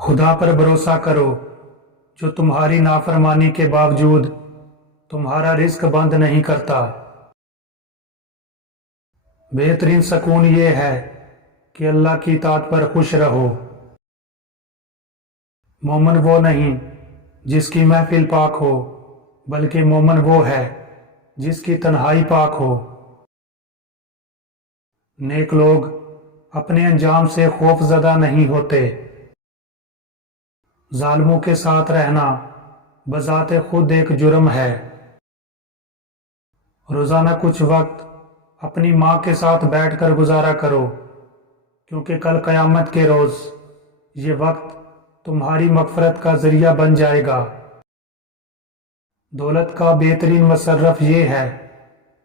خدا پر بھروسہ کرو جو تمہاری نافرمانی کے باوجود تمہارا رزق بند نہیں کرتا۔ بہترین سکون یہ ہے کہ اللہ کی اطاعت پر خوش رہو۔ مومن وہ نہیں جس کی محفل پاک ہو، بلکہ مومن وہ ہے جس کی تنہائی پاک ہو۔ نیک لوگ اپنے انجام سے خوف زدہ نہیں ہوتے۔ ظالموں کے ساتھ رہنا بذات خود ایک جرم ہے۔ روزانہ کچھ وقت اپنی ماں کے ساتھ بیٹھ کر گزارا کرو، کیونکہ کل قیامت کے روز یہ وقت تمہاری مغفرت کا ذریعہ بن جائے گا۔ دولت کا بہترین مصرف یہ ہے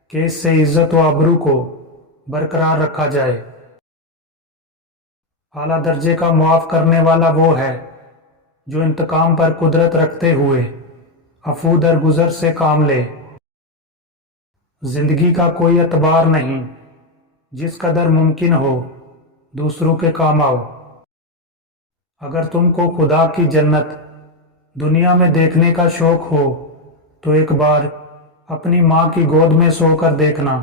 کہ اس سے عزت و آبرو کو برقرار رکھا جائے۔ اعلیٰ درجے کا معاف کرنے والا وہ ہے جو انتقام پر قدرت رکھتے ہوئے عفو درگزر سے کام لے۔ زندگی کا کوئی اعتبار نہیں، جس قدر ممکن ہو دوسروں کے کام آؤ۔ اگر تم کو خدا کی جنت دنیا میں دیکھنے کا شوق ہو تو ایک بار اپنی ماں کی گود میں سو کر دیکھنا۔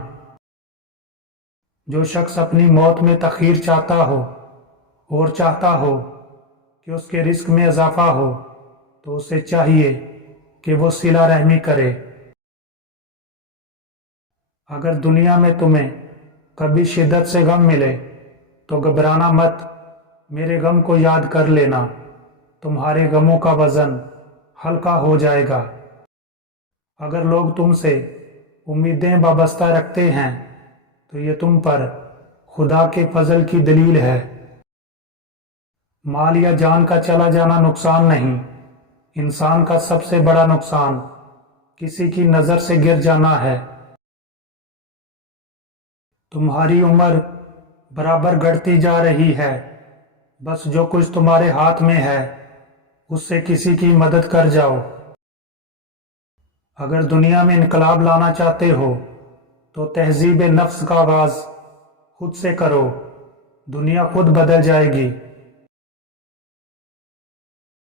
جو شخص اپنی موت میں تاخیر چاہتا ہو اور چاہتا ہو کہ اس کے رزق میں اضافہ ہو تو اسے چاہیے کہ وہ صلہ رحمی کرے۔ اگر دنیا میں تمہیں کبھی شدت سے غم ملے تو گھبرانا مت، میرے غم کو یاد کر لینا، تمہارے غموں کا وزن ہلکا ہو جائے گا۔ اگر لوگ تم سے امیدیں وابستہ رکھتے ہیں تو یہ تم پر خدا کے فضل کی دلیل ہے۔ مال یا جان کا چلا جانا نقصان نہیں، انسان کا سب سے بڑا نقصان کسی کی نظر سے گر جانا ہے۔ تمہاری عمر برابر گڑتی جا رہی ہے، بس جو کچھ تمہارے ہاتھ میں ہے اس سے کسی کی مدد کر جاؤ۔ اگر دنیا میں انقلاب لانا چاہتے ہو تو تہذیب نفس کا آغاز خود سے کرو، دنیا خود بدل جائے گی۔